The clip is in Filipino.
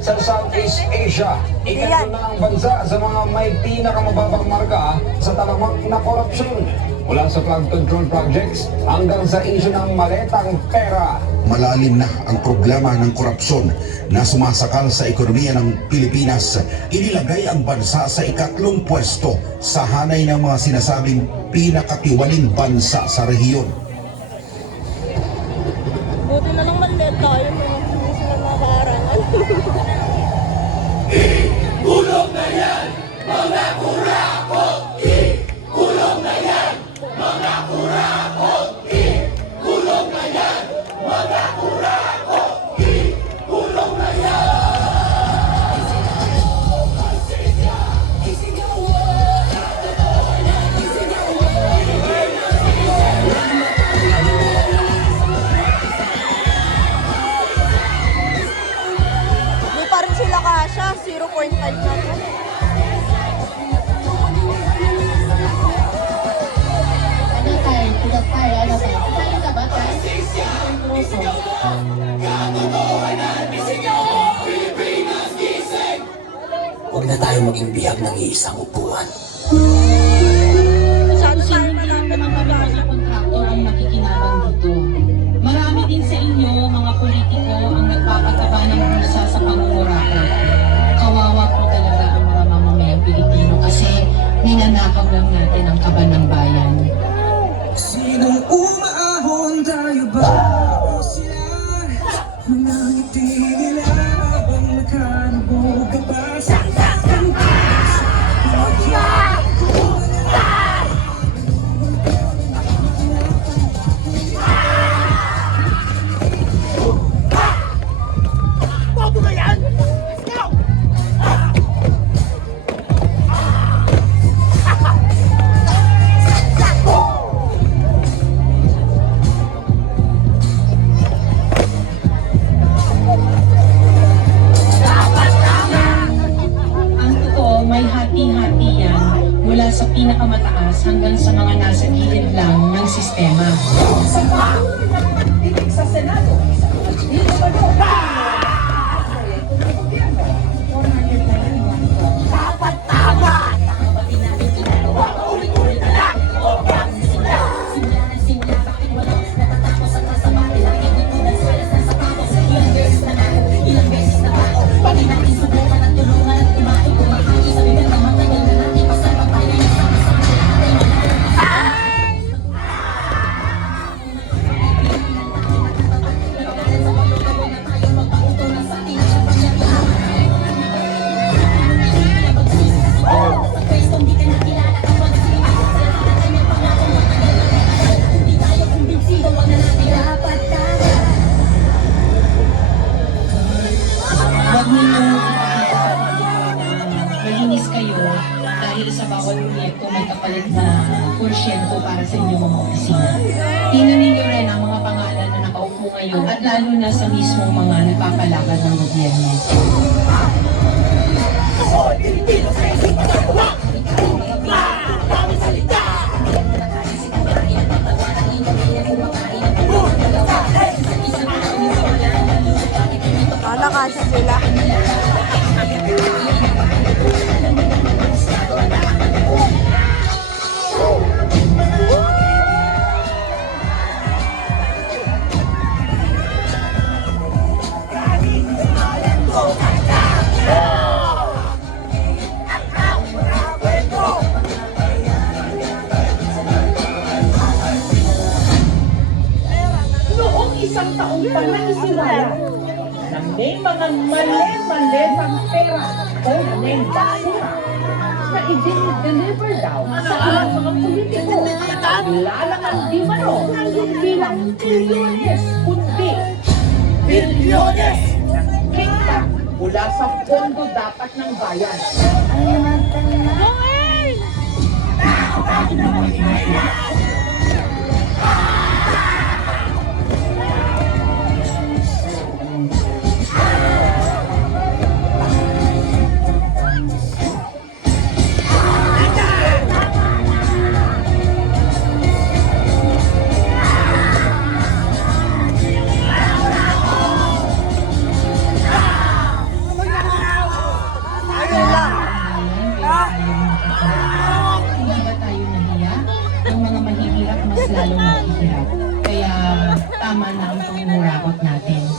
sa Southeast Asia. Ikatlo na ang bansa sa mga may pinakamababang marka sa talamak na korupsyon. Mula sa flood control projects hanggang sa isyu ng maletang pera. Malalim na ang problema ng korupsyon na sumasakal sa ekonomiya ng Pilipinas. Inilagay ang bansa sa ikatlong pwesto sa hanay ng mga sinasabing pinakatiwaling bansa sa rehiyon. Buti na lang maliit tayo, hindi sila makakarangan. Kulong na yan, mga kurakot! Kulong na yan, mga kurakot! Kulong na yan, mga kurakot! Kulong na yan! Hindi pa rin sila kasha, 0.5 na to. Ano tayo? Tulog tayo? Ano tayo? Tayo ka ba tayo? Huwag na tayo maging bihag ng iisang upuan. Masyado sa akin malapit ang Mga pagkasa. kontraktor ang nakikinabang dito. Marami din sa inyo, mga politiko, ang nagpapataba ng bulsa sa pangungurako. Kawawa po talaga ang mga mamamayang Pilipino kasi ninanakaw lang natin ang kaban ng bayan. Sinong umaahon, tayo ba o sila? Mga ngiti nila habang nakalubog ka pa sa Ang totoo, may hati-hati yan mula sa pinakamataas hanggang sa mga nasa gilid lang ng sistema. Huwag ninyong malinis kayo dahil sa bawat proyekto may kapalit na porsyento para sa inyong mga opisina. Tingnan ninyo rin ang mga pangalan na nakaupo ngayon at lalo na sa mismong mga nagpapalakad ng gobyerno. Nakasya sila. Noong isang taong pang nakisiwala na may mga mali-maletang pera o ng basura na i-deliver daw sa ilang mga politiko. Lalangan di mano ang hindi lang milyones, kundi bilyones ng kickback mula sa pondo dapat ng bayan. tama na ang pangungurakot natin.